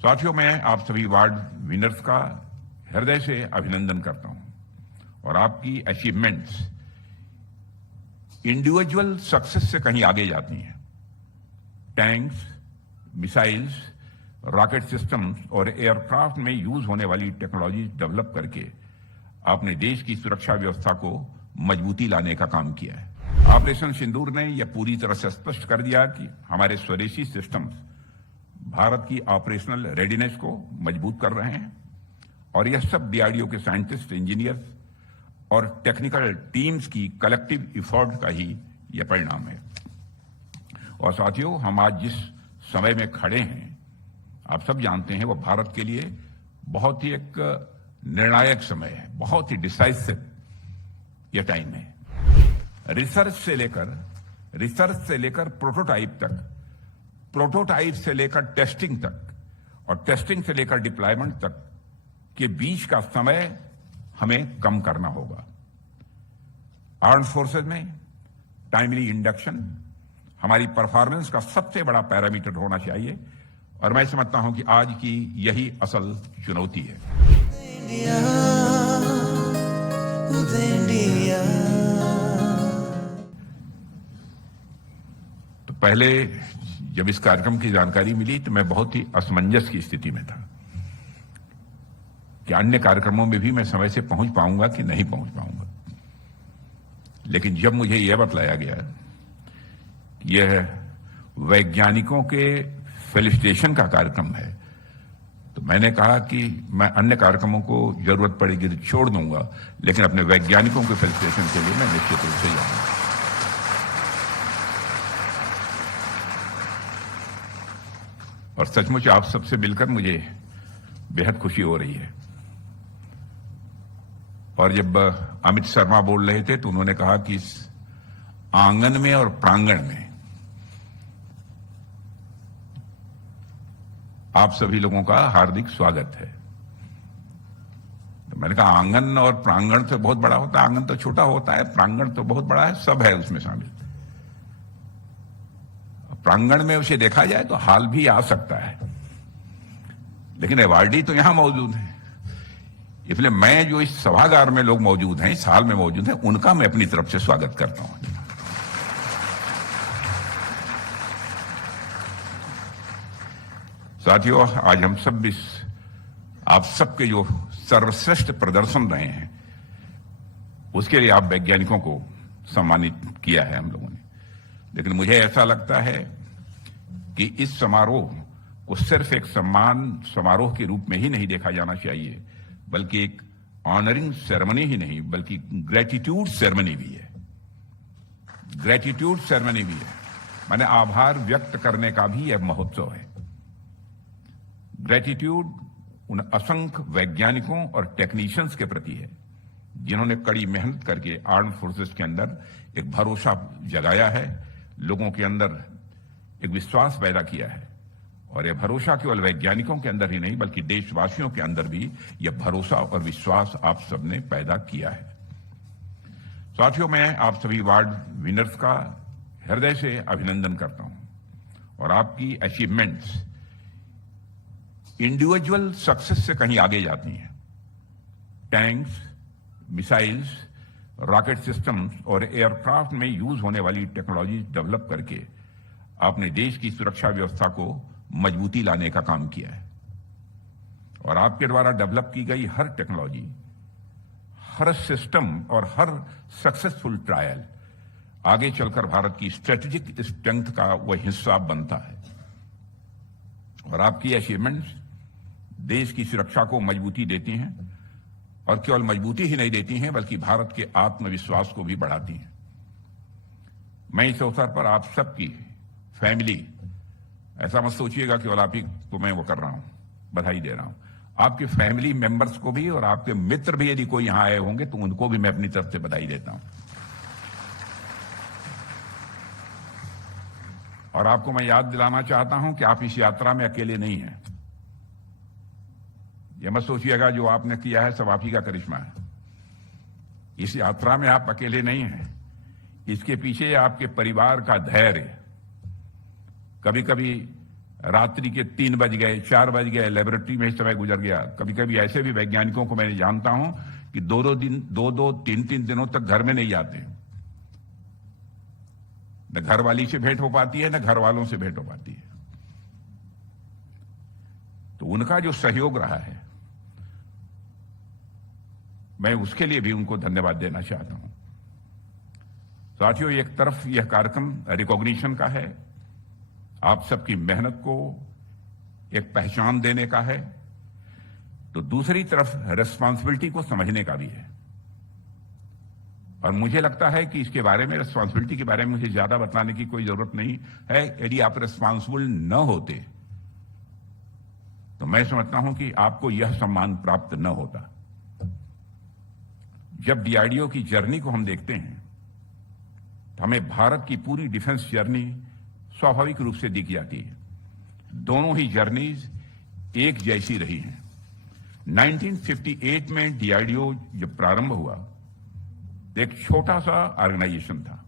साथियों, मैं आप सभी अवार्ड विनर्स का हृदय से अभिनंदन करता हूं और आपकी अचीवमेंट्स इंडिविजुअल सक्सेस से कहीं आगे जाती हैं। टैंक्स, मिसाइल्स, रॉकेट सिस्टम्स और एयरक्राफ्ट में यूज होने वाली टेक्नोलॉजी डेवलप करके आपने देश की सुरक्षा व्यवस्था को मजबूती लाने का काम किया है। ऑपरेशन सिंदूर ने यह पूरी तरह से स्पष्ट कर दिया कि हमारे स्वदेशी सिस्टम्स भारत की ऑपरेशनल रेडीनेस को मजबूत कर रहे हैं और यह सब डीआरडीओ के साइंटिस्ट, इंजीनियर्स और टेक्निकल टीम्स की कलेक्टिव इफोर्ट का ही यह परिणाम है। और साथियों, हम आज जिस समय में खड़े हैं, आप सब जानते हैं, वो भारत के लिए बहुत ही एक निर्णायक समय है, बहुत ही डिसाइसिव यह टाइम है। रिसर्च से लेकर प्रोटोटाइप तक, प्रोटोटाइप से लेकर टेस्टिंग तक और टेस्टिंग से लेकर डिप्लॉयमेंट तक के बीच का समय हमें कम करना होगा। आर्म्ड फोर्सेज में टाइमली इंडक्शन हमारी परफॉर्मेंस का सबसे बड़ा पैरामीटर होना चाहिए और मैं समझता हूं कि आज की यही असल चुनौती है। तो पहले जब इस कार्यक्रम की जानकारी मिली तो मैं बहुत ही असमंजस की स्थिति में था कि अन्य कार्यक्रमों में भी मैं समय से पहुंच पाऊंगा कि नहीं पहुंच पाऊंगा। लेकिन जब मुझे यह बतलाया गया कि यह वैज्ञानिकों के फेलिसिटेशन का कार्यक्रम है, तो मैंने कहा कि मैं अन्य कार्यक्रमों को जरूरत पड़ेगी तो छोड़ दूंगा, लेकिन अपने वैज्ञानिकों के फेलिसिटेशन के लिए मैं निश्चित रूप से जाऊंगा। और सचमुच आप सबसे मिलकर मुझे बेहद खुशी हो रही है। और जब अमित शर्मा बोल रहे थे तो उन्होंने कहा कि इस आंगन में और प्रांगण में आप सभी लोगों का हार्दिक स्वागत है। तो मैंने कहा आंगन और प्रांगण तो बहुत बड़ा होता है, आंगन तो छोटा होता है, प्रांगण तो बहुत बड़ा है, सब है उसमें शामिल। प्रांगण में उसे देखा जाए तो हाल भी आ सकता है, लेकिन अवार्डी तो यहां मौजूद है, इसलिए मैं जो इस सभागार में लोग मौजूद हैं, इस हाल में मौजूद हैं, उनका मैं अपनी तरफ से स्वागत करता हूं। साथियों, आज हम सब आप सबके जो सर्वश्रेष्ठ प्रदर्शन रहे हैं उसके लिए आप वैज्ञानिकों को सम्मानित किया है हम लोगों ने। लेकिन मुझे ऐसा लगता है कि इस समारोह को सिर्फ एक सम्मान समारोह के रूप में ही नहीं देखा जाना चाहिए, बल्कि एक ऑनरिंग सेरेमनी ही नहीं, बल्कि ग्रेटिट्यूड सेरेमनी भी है। ग्रेटिट्यूड सेरेमनी भी है, माने आभार व्यक्त करने का भी यह महोत्सव है। ग्रेटिट्यूड उन असंख्य वैज्ञानिकों और टेक्नीशियंस के प्रति है जिन्होंने कड़ी मेहनत करके आर्म्ड फोर्सेस के अंदर एक भरोसा जगाया है, लोगों के अंदर एक विश्वास पैदा किया है। और यह भरोसा केवल वैज्ञानिकों के अंदर ही नहीं, बल्कि देशवासियों के अंदर भी यह भरोसा और विश्वास आप सबने पैदा किया है। साथियों, मैं आप सभी अवार्ड विनर्स का हृदय से अभिनंदन करता हूं और आपकी अचीवमेंट्स इंडिविजुअल सक्सेस से कहीं आगे जाती हैं। टैंक्स, मिसाइल्स, रॉकेट सिस्टम्स और एयरक्राफ्ट में यूज होने वाली टेक्नोलॉजी डेवलप करके आपने देश की सुरक्षा व्यवस्था को मजबूती लाने का काम किया है। और आपके द्वारा डेवलप की गई हर टेक्नोलॉजी, हर सिस्टम और हर सक्सेसफुल ट्रायल आगे चलकर भारत की स्ट्रेटेजिक स्ट्रेंथ का वह हिस्सा बनता है। और आपकी अचीवमेंट्स देश की सुरक्षा को मजबूती देती हैं और केवल मजबूती ही नहीं देती हैं, बल्कि भारत के आत्मविश्वास को भी बढ़ाती हैं। मैं इस अवसर पर आप सबकी फैमिली, ऐसा मत सोचिएगा केवल आप ही को मैं वो कर रहा हूं, बधाई दे रहा हूं, आपके फैमिली मेंबर्स को भी और आपके मित्र भी यदि कोई यहां आए होंगे तो उनको भी मैं अपनी तरफ से बधाई देता हूं। और आपको मैं याद दिलाना चाहता हूं कि आप इस यात्रा में अकेले नहीं हैं। यह मत सोचिएगा जो आपने किया है सब आप ही का करिश्मा है। इस यात्रा में आप अकेले नहीं हैं, इसके पीछे आपके परिवार का धैर्य, कभी कभी रात्रि के 3 बज गए, 4 बज गए, लेबोरेटरी में समय गुजर गया। कभी कभी ऐसे भी वैज्ञानिकों को मैं जानता हूं कि 2-3 दिनों तक घर में नहीं आते, न घरवाली से भेंट हो पाती है, न घर वालों से भेंट हो पाती है। तो उनका जो सहयोग रहा है, मैं उसके लिए भी उनको धन्यवाद देना चाहता हूं। साथियों, एक तरफ यह कार्यक्रम रिकॉग्निशन का है, आप सबकी मेहनत को एक पहचान देने का है, तो दूसरी तरफ रेस्पॉन्सिबिलिटी को समझने का भी है। और मुझे लगता है कि इसके बारे में, रेस्पॉन्सिबिलिटी के बारे में मुझे ज्यादा बताने की कोई जरूरत नहीं है। यदि आप रेस्पॉन्सिबल न होते तो मैं समझता हूं कि आपको यह सम्मान प्राप्त न होता। जब डीआरडीओ की जर्नी को हम देखते हैं तो हमें भारत की पूरी डिफेंस जर्नी स्वाभाविक रूप से दिख जाती है। दोनों ही जर्नीज एक जैसी रही हैं। 1958 में डीआरडीओ जब प्रारंभ हुआ तो एक छोटा सा ऑर्गेनाइजेशन था।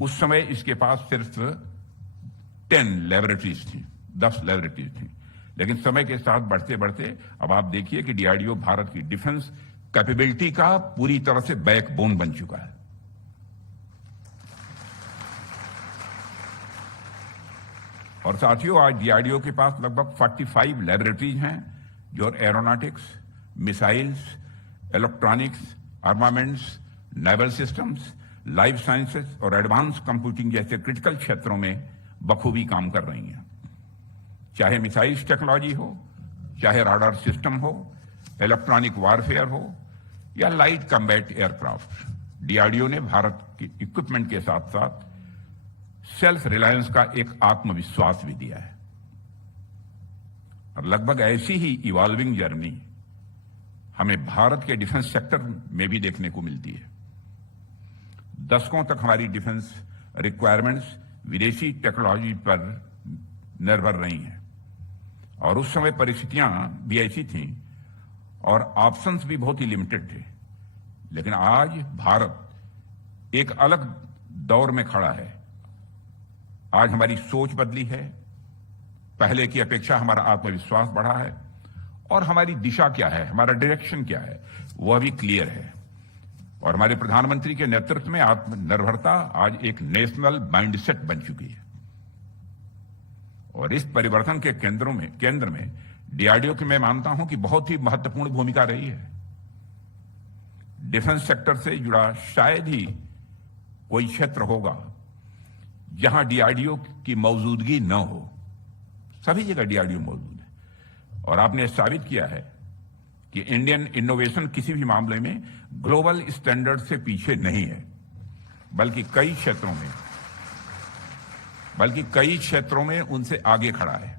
उस समय इसके पास सिर्फ 10 लेबोरेटरीज थी, 10 लेबोरेटरीज थी। लेकिन समय के साथ बढ़ते बढ़ते अब आप देखिए कि डीआरडीओ भारत की डिफेंस कैपेबिलिटी का पूरी तरह से बैकबोन बन चुका है। और साथियों, आज डीआरडीओ के पास लगभग 45 लेबोरेटरीज हैं जो aeronautics, missiles, electronics, armaments, naval systems, life sciences और एडवांस कंप्यूटिंग जैसे क्रिटिकल क्षेत्रों में बखूबी काम कर रही हैं। चाहे मिसाइल्स टेक्नोलॉजी हो, चाहे राडार सिस्टम हो, इलेक्ट्रॉनिक वारफेयर हो या लाइट कम्बैट एयरक्राफ्ट, डीआरडीओ ने भारत के इक्विपमेंट के साथ साथ सेल्फ रिलायंस का एक आत्मविश्वास भी दिया है। और लगभग ऐसी ही इवॉल्विंग जर्नी हमें भारत के डिफेंस सेक्टर में भी देखने को मिलती है। दशकों तक हमारी डिफेंस रिक्वायरमेंट्स विदेशी टेक्नोलॉजी पर निर्भर रही हैं और उस समय परिस्थितियां भी ऐसी थीं और ऑप्शंस भी बहुत ही लिमिटेड थे। लेकिन आज भारत एक अलग दौर में खड़ा है। आज हमारी सोच बदली है, पहले की अपेक्षा हमारा आत्मविश्वास बढ़ा है और हमारी दिशा क्या है, हमारा डायरेक्शन क्या है, वह भी क्लियर है। और हमारे प्रधानमंत्री के नेतृत्व में आत्मनिर्भरता आज एक नेशनल माइंडसेट बन चुकी है। और इस परिवर्तन के केंद्र में डीआरडीओ की मैं मानता हूं कि बहुत ही महत्वपूर्ण भूमिका रही है। डिफेंस सेक्टर से जुड़ा शायद ही कोई क्षेत्र होगा जहां डीआरडीओ की मौजूदगी न हो। सभी जगह डीआरडीओ मौजूद है और आपने साबित किया है कि इंडियन इनोवेशन किसी भी मामले में ग्लोबल स्टैंडर्ड से पीछे नहीं है, बल्कि कई क्षेत्रों में उनसे आगे खड़ा है।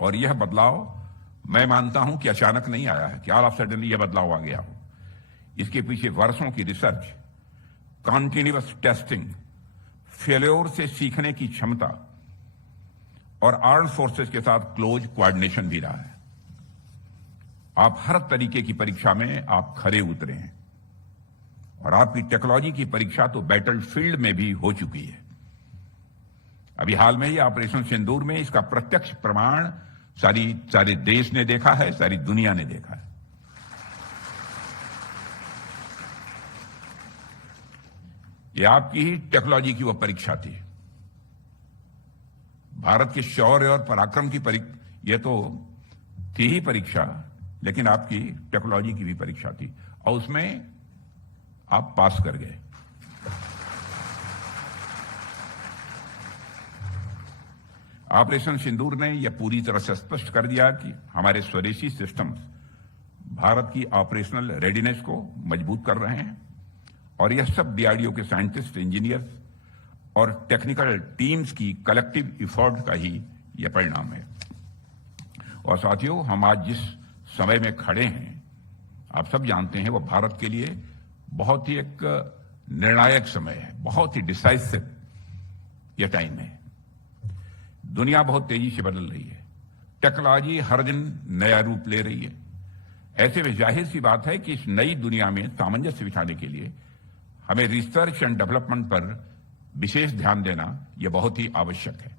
और यह बदलाव मैं मानता हूं कि अचानक नहीं आया है कि ऑल ऑफ सडनली यह बदलाव आ गया हो। इसके पीछे वर्षों की रिसर्च, कॉन्टिन्यूअस टेस्टिंग, फेल्योर से सीखने की क्षमता और आर्म्ड फोर्सेस के साथ क्लोज कोऑर्डिनेशन भी रहा है। आप हर तरीके की परीक्षा में आप खरे उतरे हैं और आपकी टेक्नोलॉजी की परीक्षा तो बैटल फील्ड में भी हो चुकी है। अभी हाल में ही ऑपरेशन सिंदूर में इसका प्रत्यक्ष प्रमाण सारे देश ने देखा है, सारी दुनिया ने देखा है। यह आपकी ही टेक्नोलॉजी की वह परीक्षा थी। भारत के शौर्य और पराक्रम की यह तो थी ही परीक्षा, लेकिन आपकी टेक्नोलॉजी की भी परीक्षा थी और उसमें आप पास कर गए। ऑपरेशन सिंदूर ने यह पूरी तरह से स्पष्ट कर दिया कि हमारे स्वदेशी सिस्टम्स भारत की ऑपरेशनल रेडीनेस को मजबूत कर रहे हैं और यह सब डीआरडीओ के साइंटिस्ट, इंजीनियर्स और टेक्निकल टीम्स की कलेक्टिव एफर्ट का ही यह परिणाम है। और साथियों, हम आज जिस समय में खड़े हैं, आप सब जानते हैं, वो भारत के लिए बहुत ही एक निर्णायक समय है, बहुत ही डिसाइसिव यह टाइम है। दुनिया बहुत तेजी से बदल रही है, टेक्नोलॉजी हर दिन नया रूप ले रही है। ऐसे में जाहिर सी बात है कि इस नई दुनिया में सामंजस्य बिठाने के लिए हमें रिसर्च एंड डेवलपमेंट पर विशेष ध्यान देना यह बहुत ही आवश्यक है।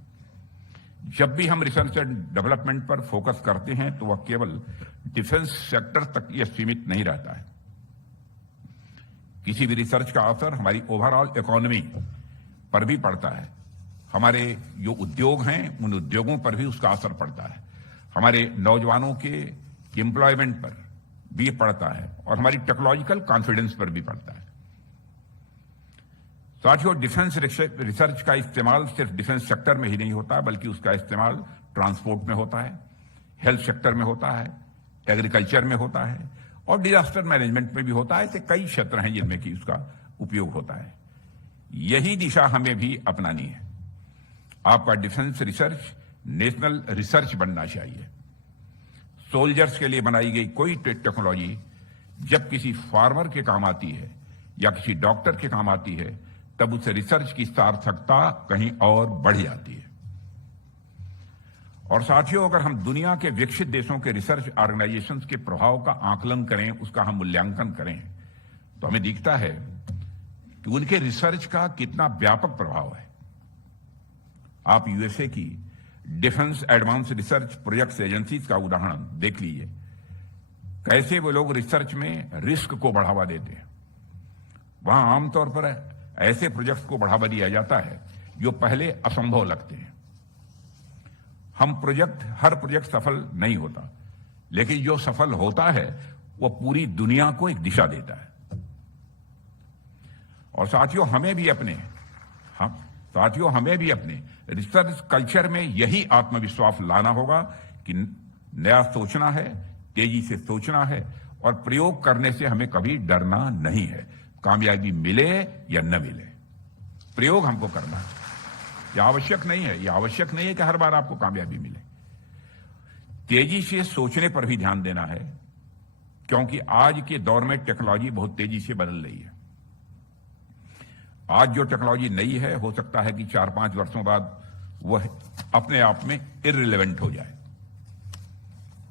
जब भी हम रिसर्च एंड डेवलपमेंट पर फोकस करते हैं तो वह केवल डिफेंस सेक्टर तक यह सीमित नहीं रहता है। किसी भी रिसर्च का असर हमारी ओवरऑल इकोनॉमी पर भी पड़ता है। हमारे जो उद्योग हैं उन उद्योगों पर भी उसका असर पड़ता है, हमारे नौजवानों के एम्प्लॉयमेंट पर भी पड़ता है और हमारी टेक्नोलॉजिकल कॉन्फिडेंस पर भी पड़ता है। साथियों, डिफेंस रिसर्च का इस्तेमाल सिर्फ डिफेंस सेक्टर में ही नहीं होता, बल्कि उसका इस्तेमाल ट्रांसपोर्ट में होता है, हेल्थ सेक्टर में होता है, एग्रीकल्चर में होता है और डिजास्टर मैनेजमेंट में भी होता है। ऐसे कई क्षेत्र हैं जिनमें कि उसका उपयोग होता है। यही दिशा हमें भी अपनानी है। आपका डिफेंस रिसर्च नेशनल रिसर्च बनना चाहिए। सोल्जर्स के लिए बनाई गई कोई टेक्नोलॉजी जब किसी फार्मर के काम आती है या किसी डॉक्टर के काम आती है, तब उस रिसर्च की सार्थकता कहीं और बढ़ जाती है। और साथियों, अगर हम दुनिया के विकसित देशों के रिसर्च ऑर्गेनाइजेशंस के प्रभाव का आकलन करें, उसका हम मूल्यांकन करें, तो हमें दिखता है कि उनके रिसर्च का कितना व्यापक प्रभाव है। आप यूएसए की defence advance research projects agencies का उदाहरण देख लीजिए। कैसे वो लोग रिसर्च में रिस्क को बढ़ावा देते हैं। वहां आमतौर पर ऐसे प्रोजेक्ट्स को बढ़ावा दिया जाता है जो पहले असंभव लगते हैं। हर प्रोजेक्ट सफल नहीं होता, लेकिन जो सफल होता है वो पूरी दुनिया को एक दिशा देता है। और साथियों, हमें भी अपने रिसर्च कल्चर में यही आत्मविश्वास लाना होगा कि नया सोचना है, तेजी से सोचना है और प्रयोग करने से हमें कभी डरना नहीं है। कामयाबी मिले या न मिले, प्रयोग हमको करना है। यह आवश्यक नहीं है कि हर बार आपको कामयाबी मिले। तेजी से सोचने पर भी ध्यान देना है, क्योंकि आज के दौर में टेक्नोलॉजी बहुत तेजी से बदल रही है। आज जो टेक्नोलॉजी नई है, हो सकता है कि 4-5 वर्षों बाद वह अपने आप में इररिलेवेंट हो जाए।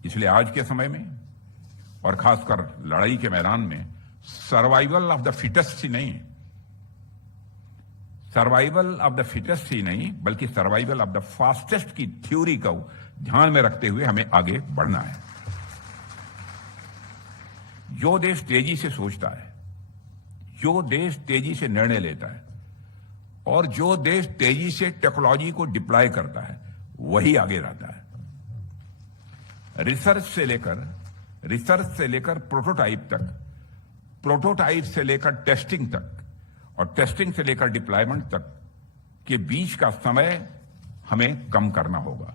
इसलिए आज के समय में और खासकर लड़ाई के मैदान में सर्वाइवल ऑफ द फिटेस्ट ही नहीं बल्कि सर्वाइवल ऑफ द फास्टेस्ट की थ्योरी को ध्यान में रखते हुए हमें आगे बढ़ना है। जो देश तेजी से सोचता है, जो देश तेजी से निर्णय लेता है और जो देश तेजी से टेक्नोलॉजी को डिप्लॉय करता है, वही आगे रहता है। रिसर्च से लेकर प्रोटोटाइप तक, प्रोटोटाइप से लेकर टेस्टिंग तक और टेस्टिंग से लेकर डिप्लॉयमेंट तक के बीच का समय हमें कम करना होगा।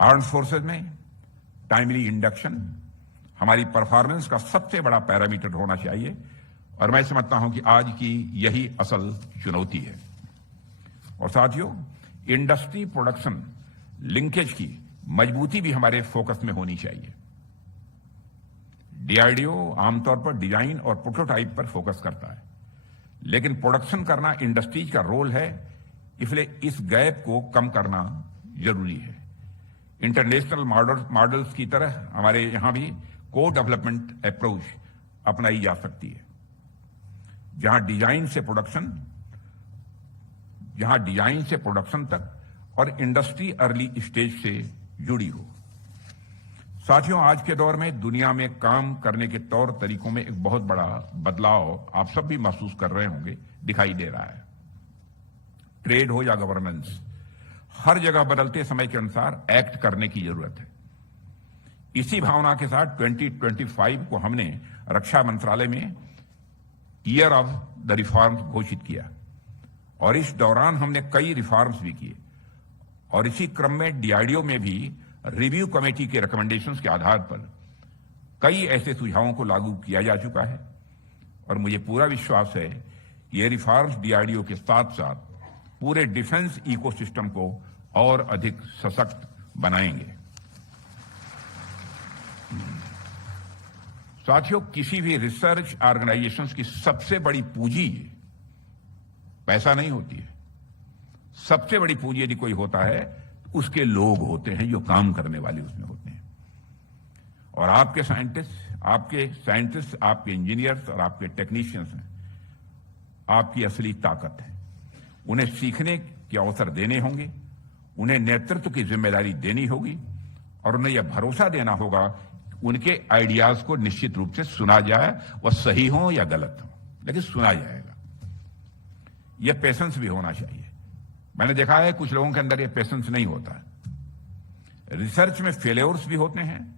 आर्म्ड फोर्सेज में टाइमली इंडक्शन हमारी परफॉर्मेंस का सबसे बड़ा पैरामीटर होना चाहिए और मैं समझता हूं कि आज की यही असल चुनौती है। और साथियों, इंडस्ट्री प्रोडक्शन लिंकेज की मजबूती भी हमारे फोकस में होनी चाहिए। डीआरडीओ आमतौर पर डिजाइन और प्रोटोटाइप पर फोकस करता है, लेकिन प्रोडक्शन करना इंडस्ट्रीज का रोल है, इसलिए इस गैप को कम करना जरूरी है। इंटरनेशनल मॉडल्स की तरह हमारे यहां भी को डेवलपमेंट अप्रोच अपनाई जा सकती है, जहां डिजाइन से प्रोडक्शन तक और इंडस्ट्री अर्ली स्टेज से जुड़ी हो। साथियों, आज के दौर में दुनिया में काम करने के तौर तरीकों में एक बहुत बड़ा बदलाव आप सब भी महसूस कर रहे होंगे, दिखाई दे रहा है। ट्रेड हो या गवर्नेंस, हर जगह बदलते समय के अनुसार एक्ट करने की जरूरत है। इसी भावना के साथ 2025 को हमने रक्षा मंत्रालय में ईयर ऑफ द रिफॉर्म्स घोषित किया और इस दौरान हमने कई रिफॉर्म्स भी किए और इसी क्रम में डीआरडीओ में भी रिव्यू कमेटी के रिकमेंडेशंस के आधार पर कई ऐसे सुझावों को लागू किया जा चुका है और मुझे पूरा विश्वास है कि ये रिफॉर्म्स डीआरडीओ के साथ साथ पूरे डिफेंस इकोसिस्टम को और अधिक सशक्त बनाएंगे। साथियों, किसी भी रिसर्च ऑर्गेनाइजेशंस की सबसे बड़ी पूंजी पैसा नहीं होती है। सबसे बड़ी पूंजी यदि कोई होता है, उसके लोग होते हैं, जो काम करने वाले उसमें होते हैं। और आपके साइंटिस्ट, आपके इंजीनियर्स और आपके टेक्नीशियंस हैं आपकी असली ताकत है। उन्हें सीखने के अवसर देने होंगे, उन्हें नेतृत्व की जिम्मेदारी देनी होगी और उन्हें यह भरोसा देना होगा कि उनके आइडियाज को निश्चित रूप से सुना जाए, वह सही हो या गलत हो, लेकिन सुना जाएगा। यह पेशेंस भी होना चाहिए। मैंने देखा है कुछ लोगों के अंदर यह पेशेंस नहीं होता। रिसर्च में फेल्योर्स भी होते हैं।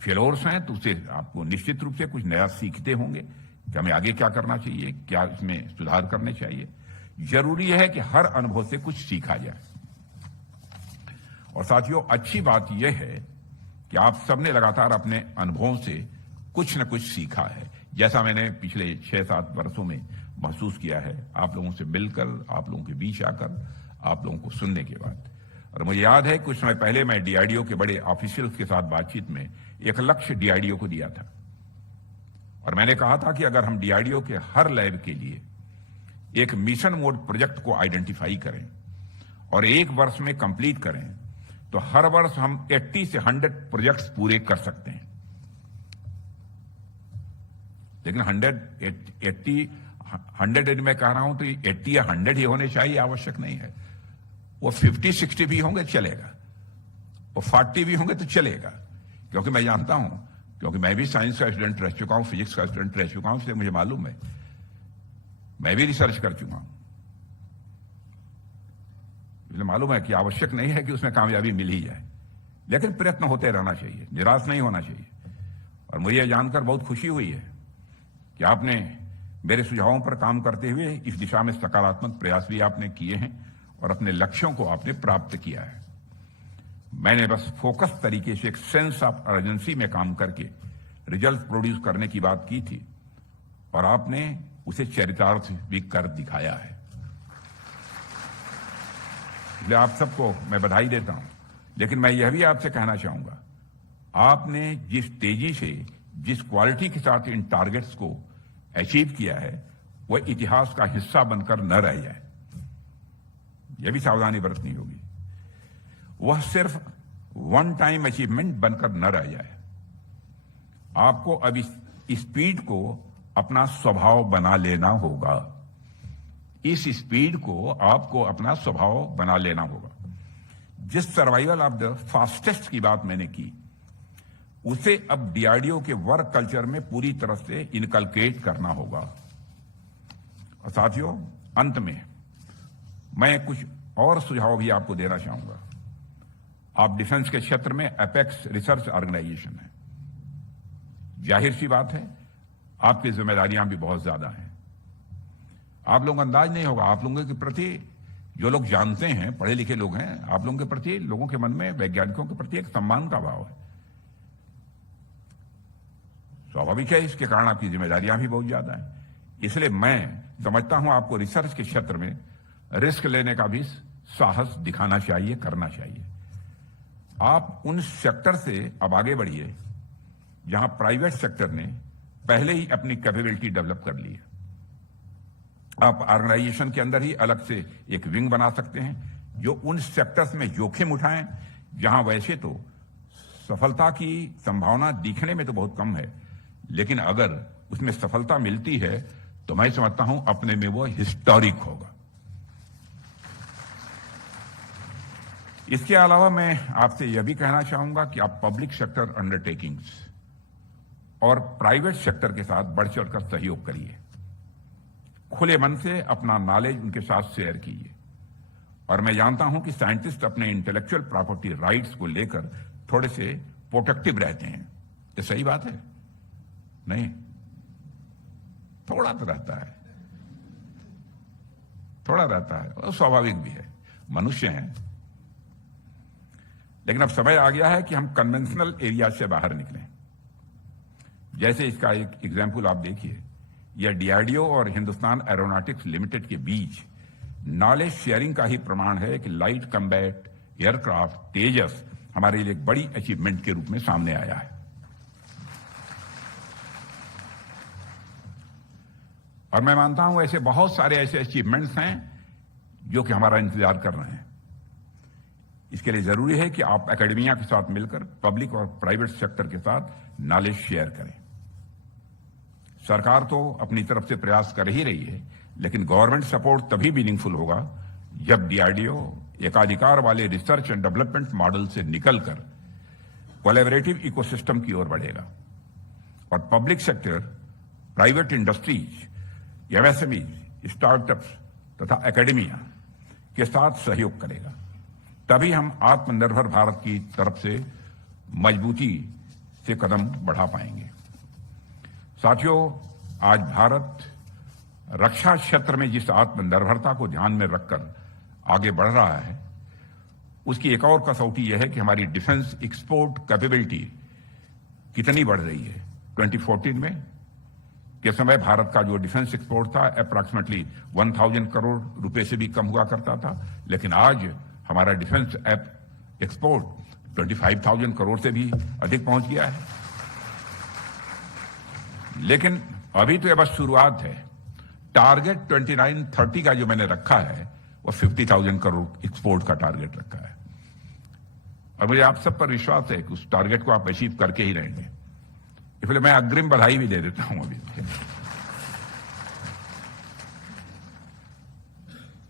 फेल्योर्स हैं तो उसे आपको निश्चित रूप से कुछ नया सीखते होंगे कि हमें आगे क्या करना चाहिए, क्या इसमें सुधार करने चाहिए। जरूरी है कि हर अनुभव से कुछ सीखा जाए। और साथियों, अच्छी बात यह है कि आप सबने लगातार अपने अनुभवों से कुछ न कुछ सीखा है, जैसा मैंने पिछले 6-7 वर्षों में महसूस किया है, आप लोगों से मिलकर, आप लोगों के बीच आकर, आप लोगों को सुनने के बाद। और मुझे याद है कुछ समय पहले मैं डीआरडीओ के बड़े ऑफिशियल्स के साथ बातचीत में एक लक्ष्य डीआरडीओ को दिया था और मैंने कहा था कि अगर हम डीआरडीओ के हर लैब के लिए एक मिशन मोड प्रोजेक्ट को आइडेंटिफाई करें और 1 वर्ष में कंप्लीट करें तो हर वर्ष हम 80 से 100 प्रोजेक्ट्स पूरे कर सकते हैं। लेकिन 100 मैं कह रहा हूं तो 80 या 100 ही होने चाहिए, आवश्यक नहीं है। वो 50-60 भी होंगे चलेगा, वो 40 भी होंगे तो चलेगा, क्योंकि मैं जानता हूं, क्योंकि मैं भी साइंस का स्टूडेंट रह चुका हूं, फिजिक्स का स्टूडेंट रह चुका हूं, इसलिए मुझे मालूम है। मैं भी रिसर्च कर चुका हूं, इसलिए मालूम है कि आवश्यक नहीं है कि उसमें कामयाबी मिल ही जाए, लेकिन प्रयत्न होते रहना चाहिए, निराश नहीं होना चाहिए। और मुझे यह जानकर बहुत खुशी हुई है कि आपने मेरे सुझावों पर काम करते हुए इस दिशा में सकारात्मक प्रयास भी आपने किए हैं और अपने लक्ष्यों को आपने प्राप्त किया है। मैंने बस फोकस तरीके से एक सेंस ऑफ अर्जेंसी में काम करके रिजल्ट प्रोड्यूस करने की बात की थी और आपने उसे चरितार्थ भी कर दिखाया है। इसलिए आप सबको मैं बधाई देता हूं, लेकिन मैं यह भी आपसे कहना चाहूंगा, आपने जिस तेजी से, जिस क्वालिटी के साथ इन टारगेट्स को अचीव किया है, वह इतिहास का हिस्सा बनकर न रह जाए। यह भी सावधानी बरतनी होगी। वह सिर्फ वन टाइम अचीवमेंट बनकर न रह जाए। आपको अब इस स्पीड को अपना स्वभाव बना लेना होगा। इस स्पीड को आपको अपना स्वभाव बना लेना होगा। जिस सर्वाइवल ऑफ द फास्टेस्ट की बात मैंने की, उसे अब डीआरडीओ के वर्क कल्चर में पूरी तरह से इनकलकेट करना होगा। और साथियों, अंत में मैं कुछ और सुझाव भी आपको देना चाहूंगा। आप डिफेंस के क्षेत्र में एपेक्स रिसर्च ऑर्गेनाइजेशन है, जाहिर सी बात है आपकी जिम्मेदारियां भी बहुत ज्यादा हैं। आप लोगों को अंदाज नहीं होगा, आप लोगों के प्रति जो लोग जानते हैं, पढ़े लिखे लोग हैं, आप लोगों के प्रति, लोगों के मन में, वैज्ञानिकों के प्रति एक सम्मान का भाव है। स्वाभाविक है, इसके कारण आपकी जिम्मेदारियां भी बहुत ज्यादा हैं। इसलिए मैं समझता हूं आपको रिसर्च के क्षेत्र में रिस्क लेने का भी साहस दिखाना चाहिए, करना चाहिए। आप उन सेक्टर से अब आगे बढ़िए जहां प्राइवेट सेक्टर ने पहले ही अपनी कैपेबिलिटी डेवलप कर ली है। आप ऑर्गेनाइजेशन के अंदर ही अलग से एक विंग बना सकते हैं जो उन सेक्टर्स में जोखिम उठाएं जहां वैसे तो सफलता की संभावना दिखने में तो बहुत कम है, लेकिन अगर उसमें सफलता मिलती है तो मैं समझता हूं अपने में वो हिस्टोरिक होगा। इसके अलावा मैं आपसे यह भी कहना चाहूंगा कि आप पब्लिक सेक्टर अंडरटेकिंग्स और प्राइवेट सेक्टर के साथ बढ़ चढ़कर सहयोग करिए। खुले मन से अपना नॉलेज उनके साथ शेयर कीजिए। और मैं जानता हूं कि साइंटिस्ट अपने इंटेलेक्चुअल प्रॉपर्टी राइट्स को लेकर थोड़े से प्रोटेक्टिव रहते हैं। ये सही बात है? नहीं, थोड़ा तो रहता है, थोड़ा रहता है, और स्वाभाविक भी है, मनुष्य हैं। लेकिन अब समय आ गया है कि हम कन्वेंशनल एरिया से बाहर निकलें। जैसे इसका एक एग्जाम्पल आप देखिए, यह डीआरडीओ और हिंदुस्तान एरोनॉटिक्स लिमिटेड के बीच नॉलेज शेयरिंग का ही प्रमाण है कि लाइट कम्बैट एयरक्राफ्ट तेजस हमारे लिए एक बड़ी अचीवमेंट के रूप में सामने आया है। और मैं मानता हूं ऐसे बहुत सारे ऐसे अचीवमेंट्स हैं जो कि हमारा इंतजार कर रहे हैं। इसके लिए जरूरी है कि आप एकेडमिया के साथ मिलकर पब्लिक और प्राइवेट सेक्टर के साथ नॉलेज शेयर करें। सरकार तो अपनी तरफ से प्रयास कर ही रही है, लेकिन गवर्नमेंट सपोर्ट तभी मीनिंगफुल होगा जब डीआरडीओ एकाधिकार वाले रिसर्च एंड डेवलपमेंट मॉडल से निकलकर कोलैबोरेटिव इकोसिस्टम की ओर बढ़ेगा और public sector, private industries, MSME, startups तथा एकेडमिया के साथ सहयोग करेगा। तभी हम आत्मनिर्भर भारत की तरफ से मजबूती से कदम बढ़ा पाएंगे। साथियों, आज भारत रक्षा क्षेत्र में जिस आत्मनिर्भरता को ध्यान में रखकर आगे बढ़ रहा है, उसकी एक और कसौटी यह है कि हमारी डिफेंस एक्सपोर्ट कैपेबिलिटी कितनी बढ़ रही है। 2014 में के समय भारत का जो डिफेंस एक्सपोर्ट था अप्रॉक्सीमेटली 1000 करोड़ रुपए से भी कम हुआ करता था, लेकिन आज हमारा डिफेंस एक्सपोर्ट 25,000 करोड़ से भी अधिक पहुंच गया है। लेकिन अभी तो यह बस शुरुआत है। टारगेट 2930 का जो मैंने रखा है वो 50,000 करोड़ एक्सपोर्ट का टारगेट रखा है और मुझे आप सब पर विश्वास है कि उस टारगेट को आप अचीव करके ही रहेंगे। इसलिए मैं अग्रिम बधाई भी दे देता हूं अभी।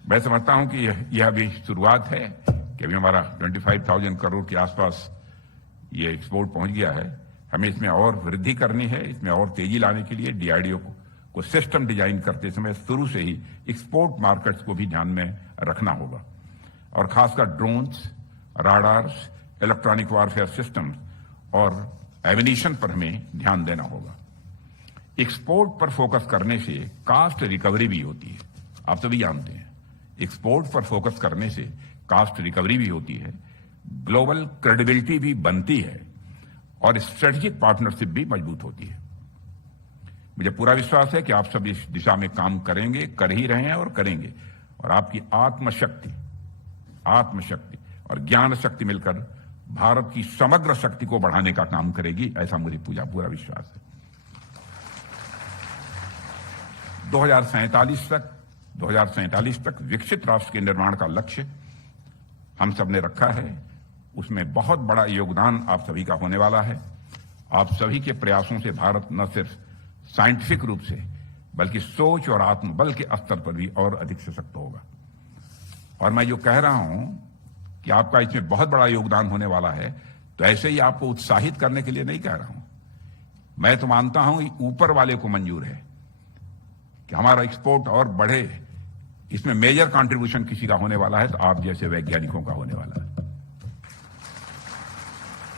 मैं समझता हूं कि यह अभी शुरुआत है कि अभी हमारा 25,000 करोड़ के आसपास ये एक्सपोर्ट पहुंच गया है। हमें इसमें और वृद्धि करनी है। इसमें और तेजी लाने के लिए डीआरडीओ को सिस्टम डिजाइन करते समय शुरू से ही एक्सपोर्ट मार्केट्स को भी ध्यान में रखना होगा और खासकर ड्रोन्स, राडार्स, इलेक्ट्रॉनिक वारफेयर सिस्टम्स और एविनेशन पर हमें ध्यान देना होगा। एक्सपोर्ट पर फोकस करने से कास्ट रिकवरी भी होती है। आप सभी जानते हैं, एक्सपोर्ट पर फोकस करने से कास्ट रिकवरी भी होती है, ग्लोबल क्रेडिबिलिटी भी बनती है और स्ट्रेटेजिक पार्टनरशिप भी मजबूत होती है। मुझे पूरा विश्वास है कि आप सब इस दिशा में काम करेंगे, कर ही रहे हैं और करेंगे, और आपकी आत्मशक्ति और ज्ञान शक्ति मिलकर भारत की समग्र शक्ति को बढ़ाने का काम करेगी, ऐसा मुझे पूरा विश्वास है। 2047 तक विकसित राष्ट्र के निर्माण का लक्ष्य हम सब ने रखा है। उसमें बहुत बड़ा योगदान आप सभी का होने वाला है। आप सभी के प्रयासों से भारत न सिर्फ साइंटिफिक रूप से बल्कि सोच और आत्मबल के स्तर पर भी और अधिक सशक्त होगा। और मैं जो कह रहा हूं कि आपका इसमें बहुत बड़ा योगदान होने वाला है, तो ऐसे ही आपको उत्साहित करने के लिए नहीं कह रहा हूं। मैं तो मानता हूं कि ऊपर वाले को मंजूर है कि हमारा एक्सपोर्ट और बढ़े। इसमें मेजर कंट्रीब्यूशन किसी का होने वाला है तो आप जैसे वैज्ञानिकों का होने वाला है।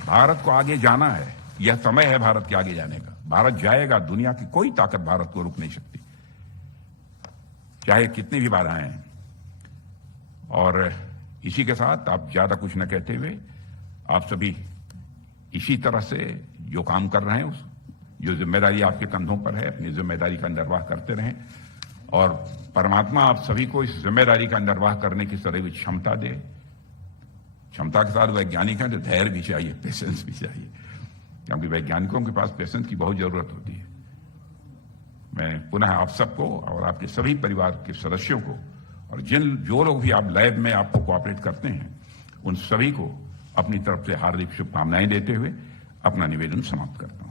भारत को आगे जाना है, यह समय है भारत के आगे जाने का। भारत जाएगा, दुनिया की कोई ताकत भारत को रोक नहीं सकती, चाहे कितनी भी बाधाएं हैं। और इसी के साथ आप ज्यादा कुछ न कहते हुए आप सभी इसी तरह से जो काम कर रहे हैं, जो जिम्मेदारी आपके कंधों पर है, अपनी जिम्मेदारी का निर्वाह करते रहें और परमात्मा आप सभी को इस जिम्मेदारी का निर्वाह करने की सदैव क्षमता दे। क्षमता के साथ वैज्ञानिक हैं तो धैर्य भी चाहिए, पेशेंस भी चाहिए, क्योंकि वैज्ञानिकों के पास पेशेंस की बहुत जरूरत होती है। मैं पुनः आप सबको और आपके सभी परिवार के सदस्यों को और जो लोग भी आप लैब में आपको कोऑपरेट करते हैं, उन सभी को अपनी तरफ से हार्दिक शुभकामनाएं देते हुए अपना निवेदन समाप्त करता हूं।